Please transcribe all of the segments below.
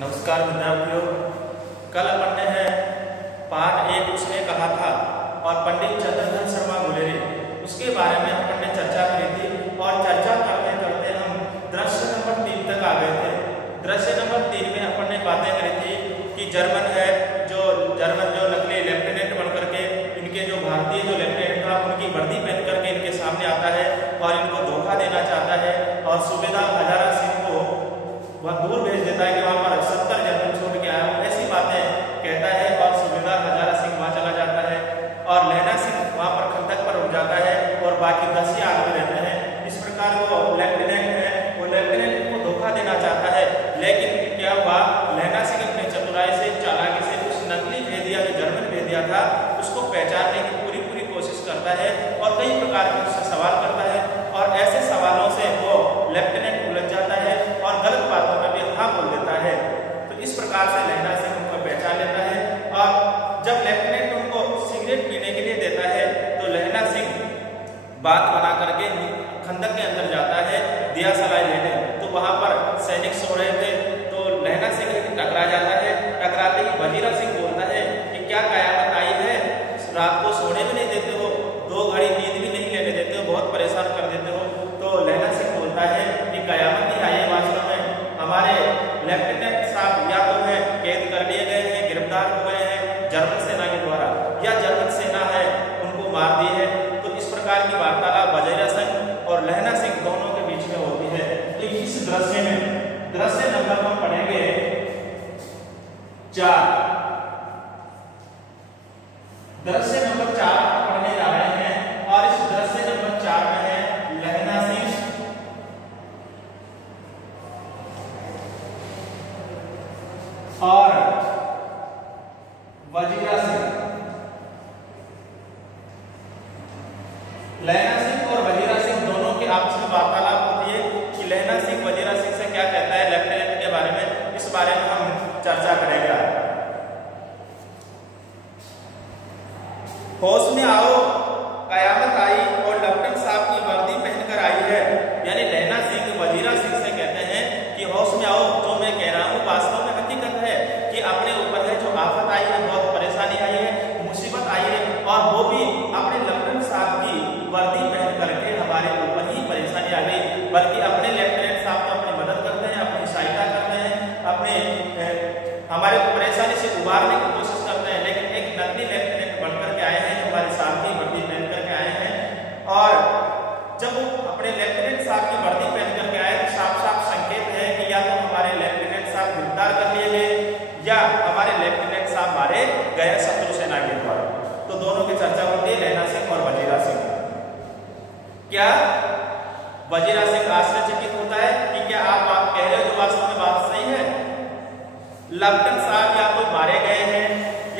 नमस्कार विद्यार्थियों, कल अपन ने है पाठ 1 उसने कहा था और पंडित चंद्रधर शर्मा गुलेरी उसके बारे में अपन ने चर्चा करी थी और चर्चा करते करते हम दृश्य नंबर 3 तक आ गए थे। दृश्य नंबर 3 में अपन ने बातें करी थी कि जर्मन जो नकली लेफ्टिनेंट बनकर के इनके जो भारतीय जो लेफ्टिनेंट था उनकी वर्दी पहन करके इनके सामने आता है और इनको धोखा देना चाहता है और सूबेदार हजारा सिंह को वह दूर भेज देता है कि वहां पर 70 जर्मन छोड़ के आया हूं, ऐसी बातें कहता है और सूबेदार हजारा सिंह वहां चला जाता है और लहना सिंह वहां पर खंडक पर रुक जाता है और बाकी 10 ही आदमी रहते हैं। इस प्रकार वो लेफ्टिनेंट है, वो लेफ्टिनेंट को धोखा देना चाहता है, लेकिन क्या हुआ, लहना सिंह अपने चतुराई से चालाकी से उस नकली भेदिया जो जर्मन भेदिया था उसको पहचानने की पूरी कोशिश करता है और कई प्रकार के उससे सवाल करता है और ऐसे सवालों से वो लेफ्टिनेंट उलझ जाता है और गलत बातों में भी हाँ बोल देता है। तो इस प्रकार से लहना सिंह उनको पहचान लेता है और जब लेफ्टिनेंट उनको सिगरेट पीने के लिए देता है तो लहना सिंह बात बना करके खंदक के अंदर जाता है दिया सलाई लेने। तो वहां पर सैनिक सो रहे थे तो लहना सिंह टकरा जाता है। टकराते ही वजीरा सिंह बोलता है कि क्या कयामत आई है, रात को सोने भी नहीं देते हो, 2 घड़ी नींद भी नहीं लेने देते हो, बहुत परेशान कर देते हो। तो लहना सिंह बोलता है कि कयामत ही आई है, वास्तव में हमारे लेफ्टिनेंट साहब या तो है कैद कर लिए गए हैं, गिरफ्तार हो गए हैं जर्मन सेना के द्वारा, या जर्मन सेना है उनको मार दी है। तो इस प्रकार की वार्तालाप वजीरा सिंह और लहना सिंह दोनों के बीच में होती है। तो इस दृश्य में दृश्य नंबर हम पढ़ेंगे 4। दृश्य नंबर 4 पढ़ने जा रहे हैं और इस दृश्य नंबर 4 में है लहना सिंह और वजीरा सिंह। लहना सिंह और वजीरा सिंह दोनों के आपस में वार्तालाप होती है कि लहना सिंह वजीरा सिंह से क्या कहता है लेफ्टिनेंट के बारे में। इस बारे में हम चर्चा करेंगे। होश में आओ, कयामत आई और लेफ्टिनेंट साहब की वर्दी पहनकर आई है। यानी लहना सिंह वजीरा सिंह से कहते हैं कि होश में आओ, जो मैं कह रहा हूँ वास्तव में हकीकत है कि अपने ऊपर है जो आफत आई है, बहुत परेशानी आई है, मुसीबत आई है और वो भी अपने लेफ्टिनेंट साहब की वर्दी पहन करके हमारे ऊपर ही परेशानी आ गई। बल्कि अपने लेफ्टिनेंट साहब तो अपनी मदद करते हैं, अपनी सहायता करते हैं, अपने हमारे परेशानी से उबारने की कोशिश करते हैं, लेकिन एक नकली लेफ्टिनेंट बनकर के आए हैं जो हमारे साथ ही वर्दी पहन करके आए हैं। और जब वो अपने लेफ्टिनेंट साहब की वर्दी पहन करके आए तो साफ संकेत है कि या तो हमारे लेफ्टिनेंट साहब गिरफ्तार कर लिए गए या हमारे लेफ्टिनेंट साहब मारे गए शत्रु सेना के द्वारा। तो दोनों की चर्चा होती है, लहना सिंह और वजीरा सिंह। क्या वजीरा सिंह आश्चर्यचकित होता है कि क्या आप कह रहे हो जो वास्तव में बात सही है? लेफ्टिनेंट साहब या तो मारे गए हैं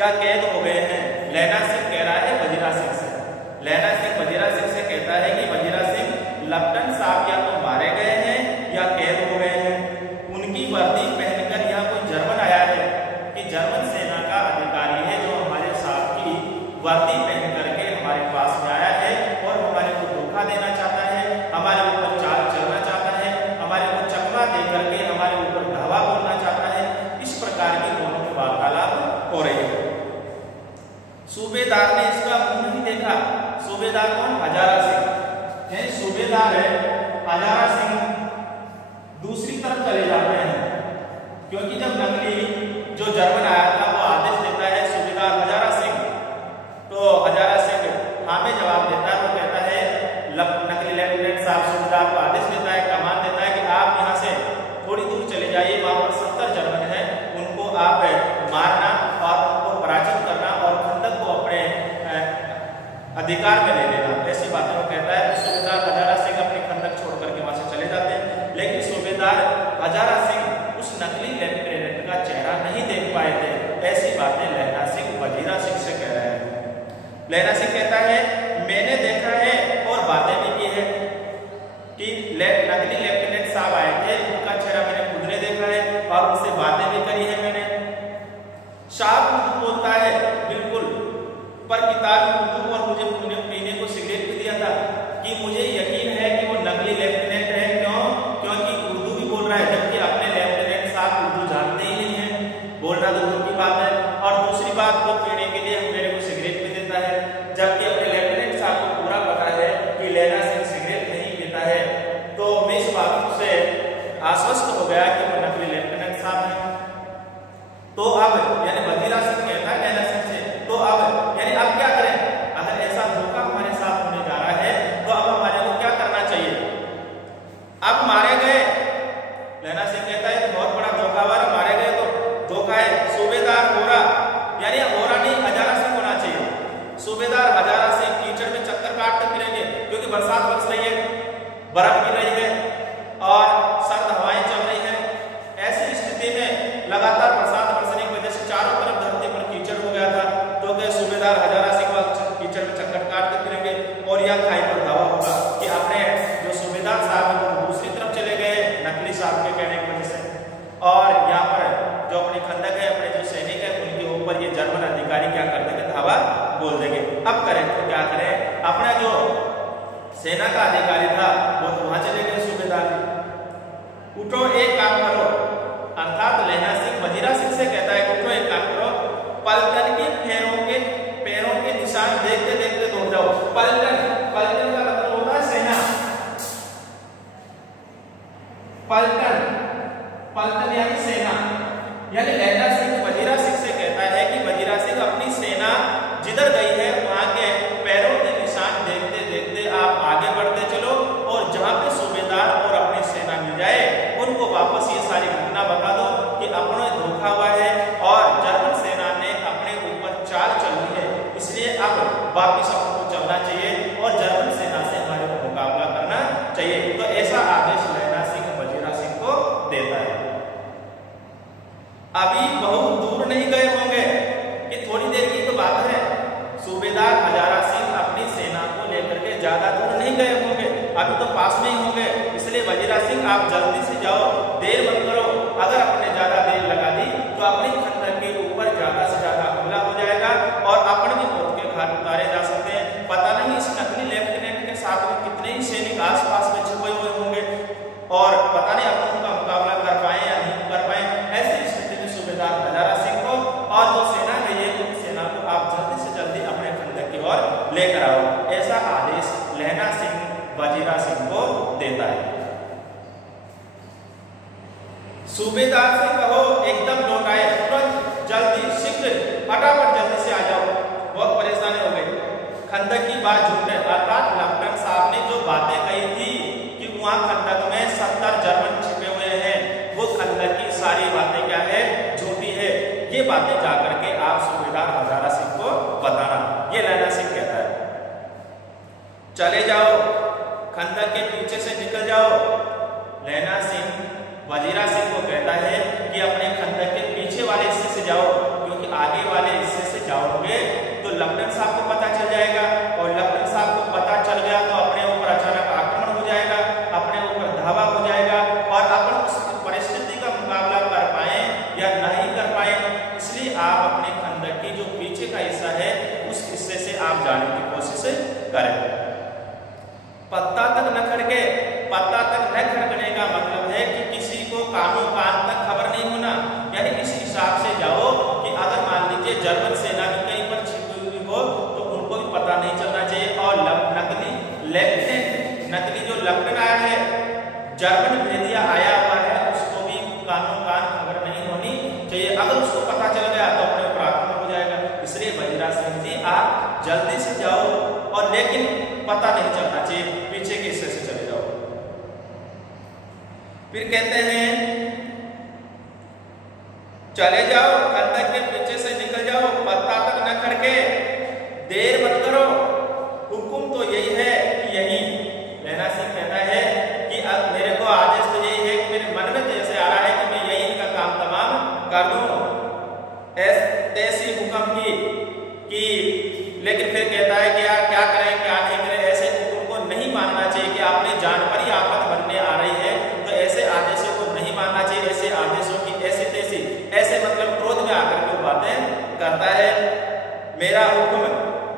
या कैद हो गए हैं, लहना सिंह कह रहा है वजीरा सिंह से। लहना सिंह वजीरा सिंह से कहता है कि वजीरा सिंह लेफ्टिनेंट साहब या तो मारे गए हैं या कैद हो गए हैं। उनकी वर्दी पहनकर यहाँ कोई जर्मन आया है कि जर्मन सेना का अधिकारी है जो हमारे साथ की वर्दी पहन करके हमारे पास में आया है और हमारे को धोखा देना चाहता है, हमारे ऊपर चाल चलना चाहता है, हमारे को चकमा दे करके हमारे ऊपर धावा बोलना चाहता है। इस प्रकार की दोनों की वार्तालाप हो रही है। सूबेदार ने इसका मुंह नहीं देखा। सूबेदार कौन? हजारा सिंह है। सूबेदार है हजारा सिंह दूसरी तरफ चले जाते हैं क्योंकि जब नकली जो जर्मन आया था वो आदेश देता है सूबेदार हजारा सिंह, तो हजारा सिंह हाँ में जवाब देता है। वो कहता है नकली लेफ्टिनेंट साहब सूबेदार को आदेश देता है, कमान देता है कि आप यहाँ से थोड़ी दूर चले जाइए, वहां पर 70 जर्मन है, उनको आप मारना और उनको पराजित करना और खंडक को अपने अधिकार में ले लेना। ऐसी बातें वो कहता है। सूबेदार हजारा सिंह अपनी खंडक छोड़ करके वहां से चले जाते हैं, लेकिन सूबेदार हजारा सिंह उस नकली लेफ्टिनेंट का चेहरा नहीं देख पाए थे। ऐसी बातें लहना सिंह वजीरा सिंह से कह रहे हैं। लहना सिंह कहता है मैंने देखा है और बातें भी की है कि नकली लेफ्टिनेंट साहब आए थे, उनका चेहरा मैंने खुद ने देखा है और उनसे बातें भी करी है मैंने। साहब बोलता है बिल्कुल, पर किताबी उर्दू और मुझे पीने को सिगरेट भी दिया था कि मुझे यकीन है कि वो नकली लेफ्टिनेंट है। क्यों? क्योंकि उर्दू भी बोल रहा है, जबकि अपने लेफ्टिनेंट साहब उर्दू जानते ही नहीं आश्वस्त हो गया कि वो नकली लेफ्टिनेंट साहब हैं। तो अब यानी वजीरा सिंह कहता है लैला सिंह से, तो अब यानी अब क्या करें? अगर ऐसा धोखा हमारे साथ होने जा रहा है तो अब हमारे को क्या करना चाहिए? अब मारे गए, लैला सिंह कहता है कि बहुत बड़ा धोखाबाज मारे गए तो धोखा है। सूबेदार होरा, यानी होरा नहीं हजारा सिंह होना चाहिए। सूबेदार हजारा सिंह कीचड़ में चक्कर काटते फिरेंगे क्योंकि बरसात बरस रही है, बर्फ गिर रही है और सर्द हवाएं चल रही है। ऐसी स्थिति में लगातार बरसात बरसने की वजह से चारों तरफ धरती पर कीचड़ हो गया था। तो क्या सूबेदार हजारा सिंह कीचड़ में चक्कर काटते फिरेंगे और यह खाई पर दावा होगा कि अपने जो सूबेदार साहब है वो दूसरी तरफ चले गए नकली साहब के कहने की वजह से। और यहाँ पर जो अपनी खंदक है, अपने जो सैनिक है, उनके ऊपर ये जर्मन अधिकारी क्या कर देंगे? धावा बोल देंगे। अब करें तो क्या करें? अपना जो सेना का अधिकारी था वो तो वहां चले गए सूबेदार। उठो एक काम करो, अर्थात लैला सिंह वजीरा सिंह से कहता है उठो एक काम करो, पलटन के पैरों के निशान देखते देखते दौड़ जाओ। पलटन का मतलब होता है सेना। पलटन यानी सेना। यानी लैला सिंह वजीरा सिंह से कहता है कि वजीरा सिंह अपनी सेना जिधर गई है वहां के पैरों के निशान देखते देखते आप आगे बढ़ते चलो और जहां पे सूबेदार और अपनी सेना मिल जाए उनको वापस ये सारी घटना बता दो कि अपना धोखा हुआ है और जर्मन सेना ने अपने ऊपर चाल चली है, इसलिए अब वापिस हमको चलना चाहिए और जर्मन सेना से हमारे को मुकाबला करना चाहिए। तो ऐसा आदेश लैला सिंह वजीरा सिंह को देता है। अभी बहुत दूर नहीं गए होंगे कि थोड़ी देर की तो बात है। सूबेदार हजारा सिंह अपनी सेना को लेकर के ज्यादा दूर नहीं गए होंगे, अभी तो पास में ही होंगे। इसलिए वजीरा सिंह आप जल्दी से जाओ, देर मत करो। अगर आपने ज्यादा देर लगा दी तो अपनी खंदक के ऊपर ज्यादा से ज्यादा हमला हो जाएगा और अपन भी मौत के घाट उतारे जा सकते हैं। पता नहीं इस नकली लेफ्टिनेंट के साथ में कितने ही सैनिक आसपास में छुपे हुए होंगे और पता नहीं अपन उनका मुकाबला कर पाए या नहीं कर पाए। ऐसी स्थिति में सूबेदार हजारा सिंह को और जो सेना है ये सेना को आप जल्दी से जल्दी अपने खंदक की ओर लेकर आओ, ऐसा आदेश लैला सिंह वजीरा सिंह को देता है। सूबेदार से कहो एकदम लौट आए, तुरंत जल्दी शीघ्र फटाफट जल्दी से आ जाओ, बहुत परेशानी हो गई। खंदक की बात झूठ है, अर्थात लेफ्टिनेंट साहब ने जो बातें कही थी कि वहां खंदक में 70 जर्मन छिपे हुए हैं, वो खंदक की सारी बातें क्या है? झूठी है। ये बातें जाकर के आप सूबेदार हजारा सिंह को बताना, ये लैला सिंह कहता है। चले जाओ, खंदक के पीछे से निकल जाओ। लैला सिंह वजीरा सिंह को कहता है कि अपने खंदक के पीछे वाले हिस्से से जाओ, क्योंकि आगे वाले हिस्से से जाओगे तो लेफ्टिनेंट साहब को पता चल जाएगा और लेफ्टिनेंट साहब को पता चल गया तो अपने ऊपर अचानक आक्रमण हो जाएगा, अपने ऊपर धावा हो जाएगा और अपन उस परिस्थिति का मुकाबला कर पाए या नहीं कर पाए। इसलिए आप अपने खंदक की जो पीछे का हिस्सा है उस हिस्से से आप जाने की कोशिश करें। पत्ता तक न खड़के, पत्ता तक न खड़कने का मतलब है कि किसी को कानों कान तक खबर नहीं होना, यानी इस हिसाब से जाओ कि अगर मान लीजिए जर्मन सेना भी कहीं पर छिपी हुई हो तो उनको भी पता नहीं चलना चाहिए और नकली जो लेफ्टिनेंट आया है, जर्मन भेदिया आया हुआ है, उसको भी कानों कान खबर नहीं होनी चाहिए। अगर उसको पता चल गया तो अपने ऊपर आक्रमण हो जाएगा। इसलिए वजीरा सिंह जी आप जल्दी से जाओ और लेकिन पता नहीं चलना चाहिए, पीछे के हिस्से से चले जाओ। फिर कहते हैं चले जाओ, खंदक के पीछे से निकल जाओ, पत्ता तक न खड़के, देर मत करो, हुक्म तो यही है कि यही। लैला सिंह कहता है कि अब मेरे को आदेश तो यही है कि मेरे मन में जैसे आ रहा है कि मैं यही इनका काम तमाम कर दूं, ऐसी हुक्म की लेकिन फिर कहता है कि यार क्या करें क्या नहीं करें, ऐसे हुक्म को नहीं मानना चाहिए कि आपने जान पर ही आफत बनने आ रही है तो ऐसे आदेशों को नहीं मानना चाहिए। ऐसे आदेशों की ऐसी तैसी ऐसे मतलब क्रोध में आकर के बातें करता है। मेरा हुक्म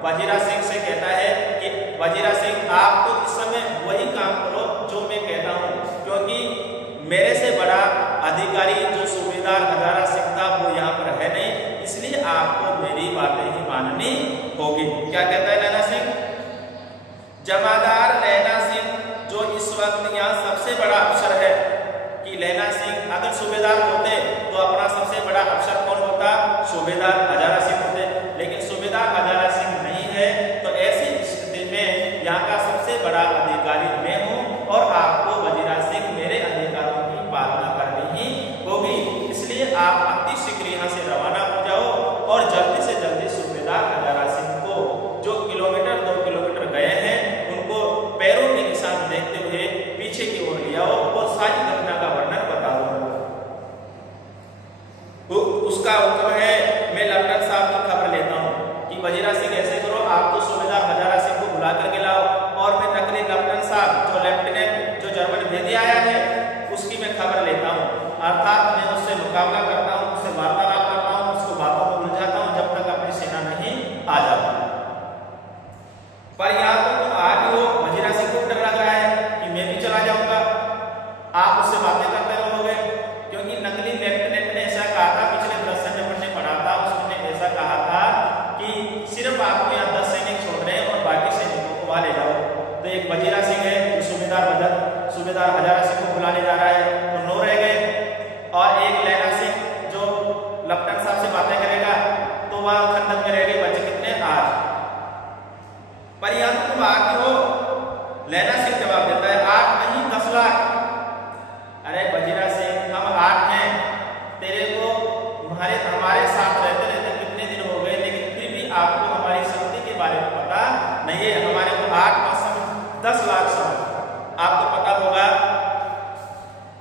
वजीरा सिंह से कहता है कि वजीरा सिंह आप तो इस समय वही काम करो जो मैं कहता हूँ, क्योंकि मेरे से बड़ा अधिकारी जो सूबेदार हजारा सिंह था वो यहाँ पर है नहीं, इसलिए आपको मेरी बातें ही माननी होगी। क्या कहता है लैला सिंह? जमादार लैला सिंह जो इस वक्त यहाँ सबसे बड़ा अफसर है कि इसका हुक्म है, मैं लेफ्टिनेंट साहब की खबर लेता हूँ कि वजीरा सिंह ऐसे करो, आप तो सूबेदार हजारा सिंह को बुला करके लाओ और मैं नकली लेफ्टिनेंट साहब जो लेफ्टिनेंट जो जर्मन भेदी आया है उसकी मैं खबर लेता हूँ, अर्थात मैं उससे मुकाबला करता हूँ, उससे वार्तालाप करता हूँ, उसको बातों में उलझाता हूँ जब तक अपनी सेना नहीं आ जाती। पर यहाँ पर तुम आ भी हो, वजीरा सिंह को डर लग रहा है कि मैं भी चला जाऊंगा, आप उससे बातें करते रहोगे, क्योंकि नकली लेफ्टिनेंट ने ऐसा कहा था, पिछले दर्शन में हमने पढ़ा था, उसने ऐसा कहा था कि सिर्फ आपको यहाँ 10 सैनिक छोड़ रहे हैं और बाकी सैनिकों को वहां ले जाओ। तो एक वजीरा सिंह है जो सूबेदार हजारा सिंह को बुलाने जा रहा है, तो 9 रह गए, और एक लैला सिंह जो लेफ्टिनेंट साहब से बातें करेगा तो वह खंडक में रह गए, बचे कितने 8। पर यहाँ तुम आगे हो, लैला सिंह जवाब देता है 8 नहीं 10 लाख। अरे वजीरा सिंह हम 8 हैं, तेरे को हमारे साथ रहते रहते कितने दिन हो गए, लेकिन फिर भी आपको हमारी शक्ति के बारे में पता नहीं है। हमारे को 8 मासम 10 लाख सम। आपको पता होगा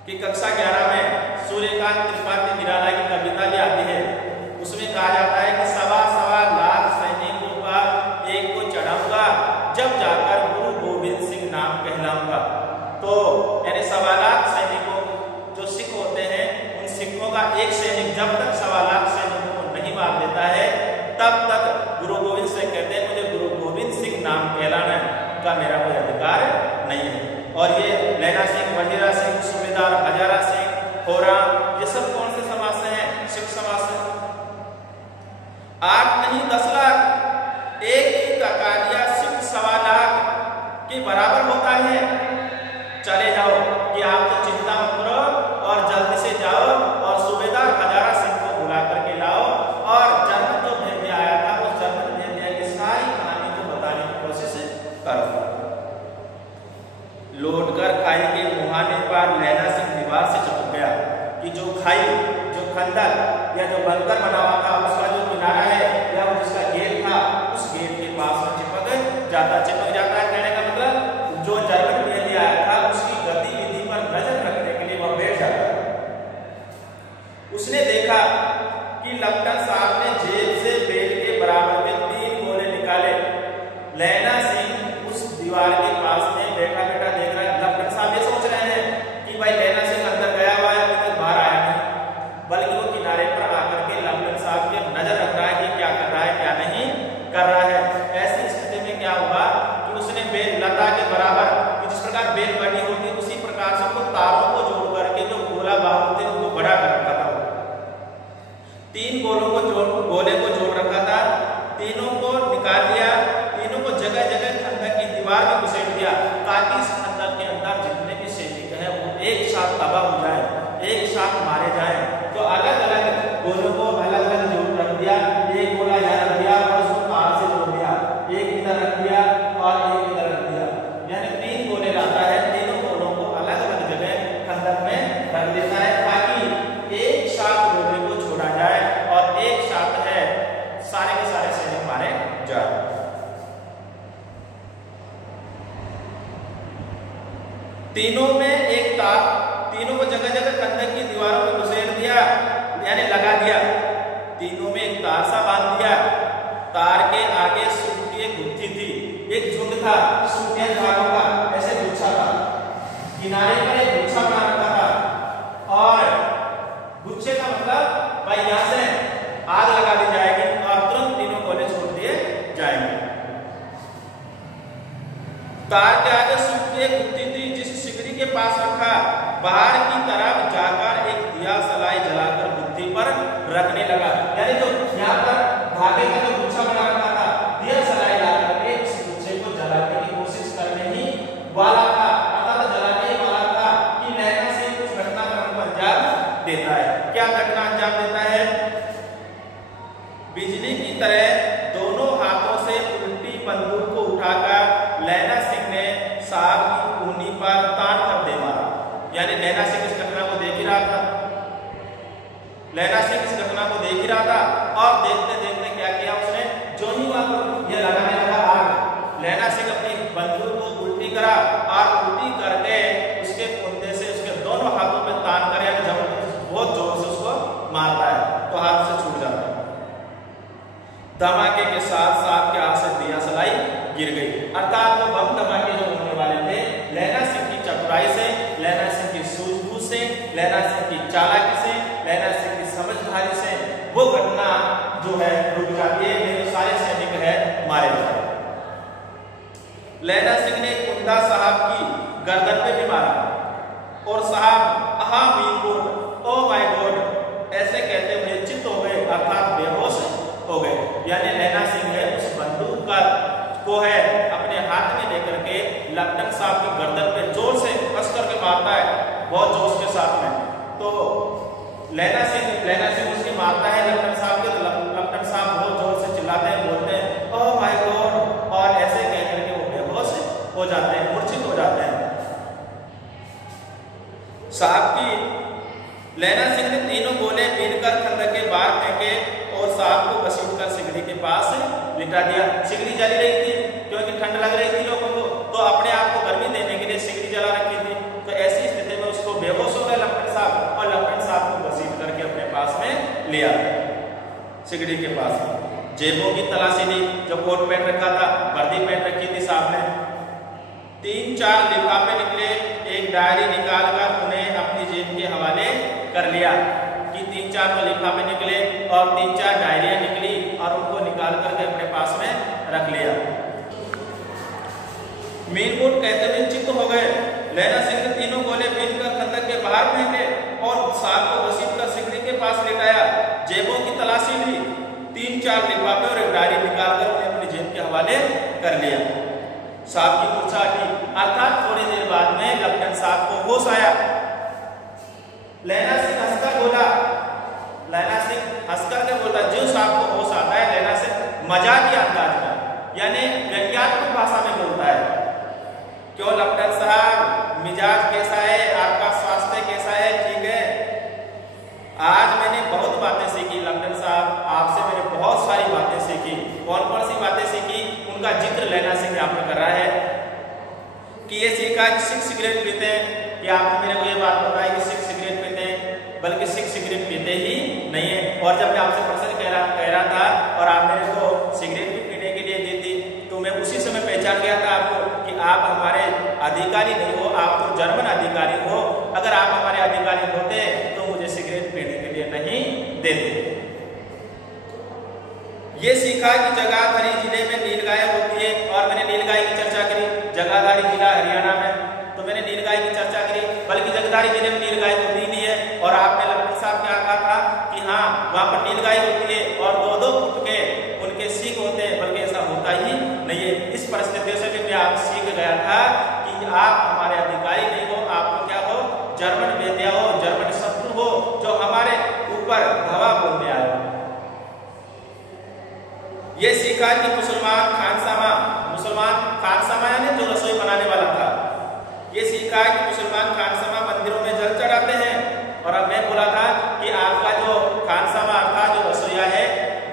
कि कक्षा 11 में सूर्यकांत त्रिपाठी निराला की कविता भी आती है, उसमें कहा जाता है कि सवा लाख सैनिकों का एक को चढ़ाऊंगा, जब जाकर गुरु गोविंद सिंह नाम कहलाऊंगा। तो यानी 1.25 लाख सैनिकों जो सिख होते हैं, उन सिखों का एक सैनिक जब तक 1.25 लाख सैनिकों को नहीं मार देता है तब तक गुरु गोविंद सिंह कहते हैं मुझे गुरु गोविंद सिंह नाम कहलाने का मेरा कोई अधिकार नहीं है। और ये लैला सिंह, वजीरा सिंह, सूबेदार हजारा सिंह, होरा, ये सब कौन से समाज से हैं? सिख समाज से। 8 नहीं 10 लाख, एक ही तकालिया सिख 1.25 लाख के बराबर होता है। चले जाओ कि आप तो चिंता मत करो और जल्दी से जाओ और सूबेदार हजारा सिंह को बुला करके लाओ और जर्मन जो भेदिया आया था उस जर्मन भेदिया की सारी कहानी को बताने की कोशिश करो। लौट कर खाई के मुहाने पर लैला सिंह दीवार से चिपक गया कि जो खाई, जो खंडक या जो बंकर बना हुआ था उसका जो किनारा है या जिसका गेट था उस गेट के पास में चिपक जाता है। कहने का मतलब जो जर्मन भेदी आया था उसकी गतिविधि पर नजर रखने के लिए वह बैठ जाता है। उसने देखा कि लेफ्टिनेंट साहब ने जेब से बेल के बराबर में 3 गोले निकाले। लैला सिंह उस दीवार के पास में बैठा बैठा देख रहा है। लेफ्टिनेंट साहब ये सोच रहे हैं कि भाई लैला सिंह अंदर गया हुआ है, तो बाहर आया नहीं, बल्कि वो किनारे पर आकर के लेफ्टिनेंट साहब की नजर रख रहा है कि क्या कर रहा है क्या नहीं कर रहा है। ऐसी स्थिति में क्या हुआ कि उसने बेल लता के बराबर, जिस प्रकार बेल बनी होती उसी प्रकार से वो तारों को जोड़ करके जो गोला बारूद थे उनको बड़ा कर रखा था। 3 गोले को जोड़ रखा था, तीनों को निकाल दिया, तीनों को जगह जगह खंडक की दीवार में घुसेड़ दिया ताकि इस खंडक के अंदर जितने भी सैनिक हैं वो एक साथ तबाह हो जाए, एक साथ मारे जाए। तो अलग अलग गोलों को अलग अलग जोड़ रख दिया, एक गोला यहाँ रख दिया और उसको तार से जोड़ दिया, एक इधर रख दिया और एक इधर रख दिया, यानी 3 गोले लाता है, तीनों गोलों को अलग अलग जगह खंडक में रख देता है ताकि एक साथ गोले को छोड़ा जाए और एक साथ है सारे के सारे सैनिक मारे जाए। तीनों में एक तार, तीनों को जगह जगह खंडक की दीवारों में घुसेड़ दिया यानी लगा दिया, तीनों में एक तार सा बांध दिया। तार के आगे सूखी एक गुत्थी थी, एक झुंड था सूखे झाड़ों का, ऐसे गुच्छा था, किनारे पर एक गुच्छा बना रखा था और गुच्छे का मतलब भाई यहां से आग लगा दी जाएगी और तुरंत तीनों गोले छोड़ दिए जाएंगे। तार के आगे सूखी एक गुत्थी थी जिस सिकड़ी के पास रखा, बाहर की तरफ जाकर एक दिया सलाई जलाकर गुत्थी पर रखने लगा। यानी तो यहाँ पर धागे का जो गुच्छा बना रखा था, दिया सलाई लाकर के इस गुच्छे को जलाने की कोशिश करने ही वाला था, अर्थात जलाने ही वाला था कि लैला सिंह कुछ घटनाक्रम को अंजाम देता है। क्या घटना अंजाम देता है? बिजली की तरह दोनों हाथों से उल्टी बंदूक को उठाकर लैला सिंह ने साहब की कूहनी पर तान कर दे मारा। यानी लैला सिंह इस घटना को देख ही रहा था, लैला सिंह इस घटना को देख ही रहा था और देखते देखते क्या किया उसने, जो ही वहां पर यह लगाने लगा आग, लैला सिंह अपनी बंदूक को उल्टी करा और उल्टी करके उसके कुंदे से उसके दोनों हाथों में तान कर बहुत जोर से उसको मारता है तो हाथ से गिर गई। अर्थात वो बम धमाके जो होने वाले थे, लैला सिंह की चतुराई से, लैला सिंह की सूझबूझ से, लैला सिंह की चालाकी से, लैला सिंह की समझदारी से वो घटना जो है रुक जाती है, नहीं तो सारे सैनिक है मारे जाते। लैला सिंह ने कुंदा साहब की गर्दन पे भी मारा और साहब आहा मीरपुर, ओ माय गॉड ऐसे कहते हुए चित्त हो गए, अर्थात बेहोश हो गए। यानी लैला सिंह है उस बंदूक का को है अपने हाथ में लेकर के लेफ्टिनेंट साहब की गर्दन पे जोर से कस करके मारता है, बहुत जोश के साथ में। तो लैला सिंह उसकी मारता है लेफ्टिनेंट साहब के, तो लेफ्टिनेंट साहब बहुत जोर से चिल्लाते हैं, बोलते हैं ओह माय गॉड, और ऐसे कह करके वो बेहोश हो जाते हैं, मूर्छित हो जाते हैं। साहब की लैला सिंह ने तीनों गोले बीनकर खंदक के बाहर फेंके और साहब को घसीटकर सिगड़ी के पास लिटा दिया। सिगड़ी जल रही थी क्योंकि ठंड लग रही थी लोगों को, तो अपने आप को गर्मी देने के लिए सिगड़ी जला रखी थी। तो ऐसी स्थिति में उसको बेहोश हो गए लेफ्टिनेंट साहब, और लेफ्टिनेंट साहब को घसीट करके अपने पास में लिया सिगड़ी के पास। जेबों की तलाशी ली, जो कोट पहन रखा था, वर्दी पहन रखी थी साहब ने। 3-4 लिफाफे निकले, एक डायरी निकालकर उन्हें अपनी जेब के हवाले कर लिया कि 3-4 तो लिफाफे निकले और 3-4 डायरियां निकली, और उनको निकाल करके अपने पास में रख लिया। मीरपुर कहते हुए चित्त हो गए। लैला सिंह ने तीनों गोले बीनकर खंदक के बाहर फेंके और साहब को घसीटकर सिगड़ी के पास लिटाया। जेबों की तलाशी ली, 3-4 लिफाफे और एक डायरी निकालकर उन्हें अपनी जेब के हवाले कर लिया। साहब की मूर्छा हटी, अर्थात थोड़ी देर बाद में लेफ्टिनेंट साहब को होश आया। लैला सिंह हंसकर बोला, लैला सिंह हंसकर के बोला, जो साहब को होश आता है लैला सिंह मजाक के अंदाज में, यानी व्यंग्यात्मक भाषा में बोलता है। क्यों लेफ्टिनेंट साहब, मिजाज कैसा है आपका, स्वास्थ्य कैसा है, ठीक है? आज मैंने बहुत बातें सीखी लेफ्टिनेंट साहब, आपसे मैंने बहुत सारी बातें सीखी। कौन कौन सी बातें सीखी, उनका जिक्र लैला सिंह यहाँ पे कर रहा है कि ये सीखा कि सिगरेट पीते हैं, कि आपने मेरे को ये बात बताई कि सिगरेट पीते हैं, बल्कि सिगरेट पीते ही नहीं है। और जब मैं आपसे पर्सन कह रहा था और आप मेरे को सिगरेट भी पीने के लिए दी थी, तो मैं उसी समय पहचान गया था आपको कि आप हमारे अधिकारी नहीं हो, आप तो जर्मन अधिकारी हो। अगर आप हमारे अधिकारी होते तो मुझे सिगरेट पीने के लिए नहीं देते। ये सीखा कि जगाधरी जिले में नीलगाय होती है, और मैंने नीलगाय की चर्चा करी। जगाधरी जिला हरियाणा में, तो मैंने नीलगाय की चर्चा करी, बल्कि जगाधरी जिले में नीलगाय होती नहीं है। और आपने लेफ्टिनेंट साहब क्या कहा था कि हाँ वहां पर नीलगाय होती है और 2-2 फुट के उनके सींग होते हैं, बल्कि ऐसा होता ही नहीं है। इस परिस्थितियों से भी मैं आप सीख गया था कि आप हमारे अधिकारी नहीं हो, आप तो क्या हो, जर्मन वेद्या हो, जर्मन शत्रु हो, जो हमारे ऊपर हवा बोलने आए। ये सीखा कि मुसलमान खानसामा यानी जो रसोई बनाने वाला था, ये सीखा कि मुसलमान खानसामा मंदिरों में जल चढ़ाते हैं। और अब मैं बोला था कि आपका जो खानसामा था, जो रसोईया है,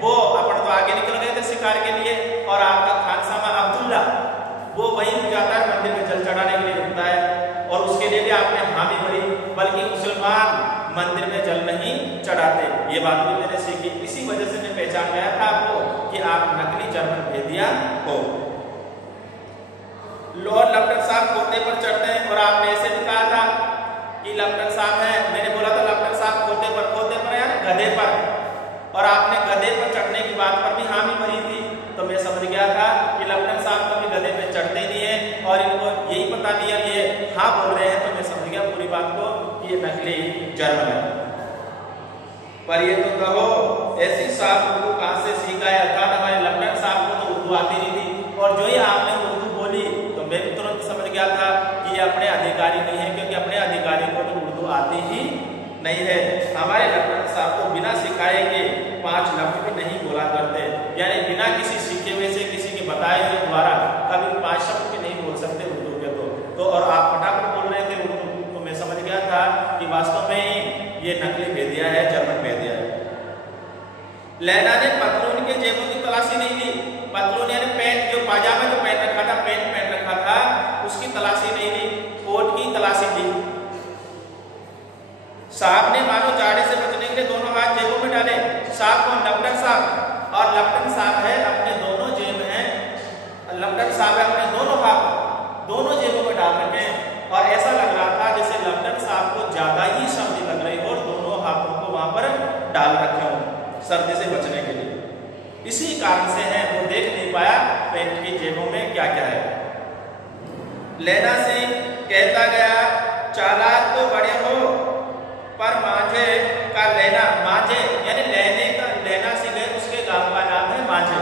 वो अपन तो आगे निकल गए थे शिकार के लिए, और आपका खानसामा अब्दुल्ला वो वहीं रुक जाता है, मंदिर में जल चढ़ाने के लिए रुकता है, और उसके लिए भी आपने हामी भरी, बल्कि मुसलमान मंदिर में जल नहीं चढ़ाते। ये बात भी मैंने सीखी। इसी वजह से मैं पहचान गया था आपको कि आप नकली जर्मन भेदिया हो। लॉर्ड लेफ्टिनेंट साहब घोड़े पर चढ़ते हैं, और आपने ऐसे भी कहा था कि लेफ्टिनेंट साहब है, मैंने बोला था लेफ्टिनेंट साहब घोड़े पर यानी गधे पर, और आपने गधे पर चढ़ने की बात पर भी हामी भरी थी। तो मैं समझ गया था कि लेफ्टिनेंट साहब कभी गधे पे चढ़ते नहीं है, और इनको यही पता नहीं है ये हाँ बोल रहे हैं। तो मैं समझ गया पूरी बात को कि ये नकली जर्मन है। पर ये तो कहो ऐसी साहब उर्दू कहाँ से सीखा है? अर्थात हमारे लेफ्टिनेंट साहब को तो उर्दू आती नहीं थी, और जो ही आपने उर्दू बोली तो मैं भी तुरंत समझ गया था कि ये अपने अधिकारी नहीं है, क्योंकि अपने अधिकारी को तो उर्दू आती ही नहीं है। हमारे लेफ्टिनेंट साहब को बिना सिखाए के 5 लफ्ज भी नहीं बोला करते, यानी बिना किसी सीखे हुए से, किसी के बताए हुए द्वारा कभी 5 शब्द भी नहीं बोल सकते उर्दू के। तो और आप फटाफट बोल रहे थे उर्दू, तो मैं समझ गया था कि वास्तव में ये नकली भेदिया है, जर्मन भेदिया है। लैला ने पतलून के जेबों की तलाशी नहीं ली। पतलून यानी पैंट, जो पाजामा जो पहन रखा था, पैंट पहन रखा था, उसकी तलाशी नहीं ली, कोट की तलाशी ली। साहब ने मानो जाड़े से बचने के लिए दोनों हाथ जेबों में डाले। साहब कौन? लेफ्टिनेंट साहब। और लेफ्टिनेंट साहब है अपने दोनों जेब हैं, लेफ्टिनेंट लप्टन साहब अपने दोनों जेबों में डाल रखे हैं और ऐसा लग रहा था जैसे लप्टन साहब को ज्यादा ही सर्दी लग रही हो और दोनों हाथों को वहां पर डाल रखे हो सर्दी से बचने के लिए। इसी कारण से है वो देख नहीं पाया पैंट की जेबों में क्या क्या है। लैला सिंह कहता गया, चालाक तो बड़े हो पर माझे का लैला, माझे यानी लैला सिंह है, उसके गांव का नाम है माझे।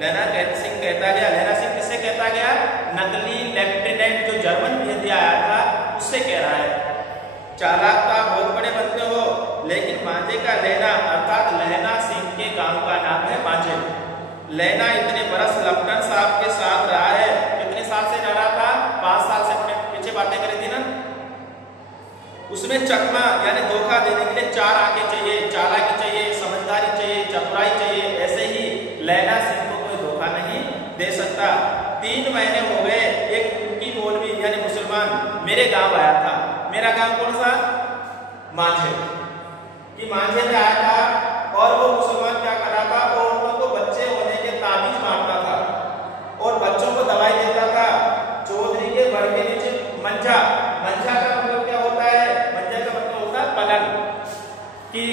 लैला सिंह कहता गया, लैला सिंह किससे कहता गया? नकली लेफ्टिनेंट जो जर्मन भेदी आया था उससे कह रहा है, चालाक तो आप बहुत बड़े बनते हो लेकिन माझे का लैला अर्थात लैला सिंह के गांव का नाम है माझे। लैला इतने बरस लप्टन साहब के साथ रहा है। कितने साल से रह रहा था? 5 साल से। अपने पीछे बातें करी थी ना। उसमें चकमा यानी धोखा देने के लिए 4 आंखें चाहिए, चालाकी चाहिए, समझदारी चाहिए, चतुराई चाहिए। ऐसे ही लैला सिंह को कोई धोखा नहीं दे सकता। 3 महीने हो गए, एक तुर्की मौलवी यानी मुसलमान मेरे गांव आया था। मेरा गांव कौन सा? माझे। कि माझे में आया था और वो मुसलमान क्या कर रहा था? औरतों को बच्चे होने के ताबीज मारता था और बच्चों को दवाई देता था। चौधरी के बड़ के नीचे मंजा, मंजा का मतलब क्या होता है? मंजा का मतलब होता है पलंग। कि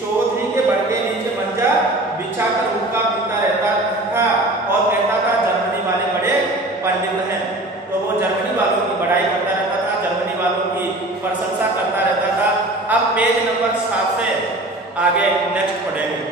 चौधरी के बड़ के नीचे मंजा बिछाकर हुक्का पीता रहता था और कहता था जर्मनी वाले बड़े पंडित हैं। तो वो जर्मनी वालों की बड़ाई करता रहता था, जर्मनी वालों की प्रशंसा करता रहता था। अब पेज नंबर 7 से आगे नेक्स्ट पढ़ेंगे।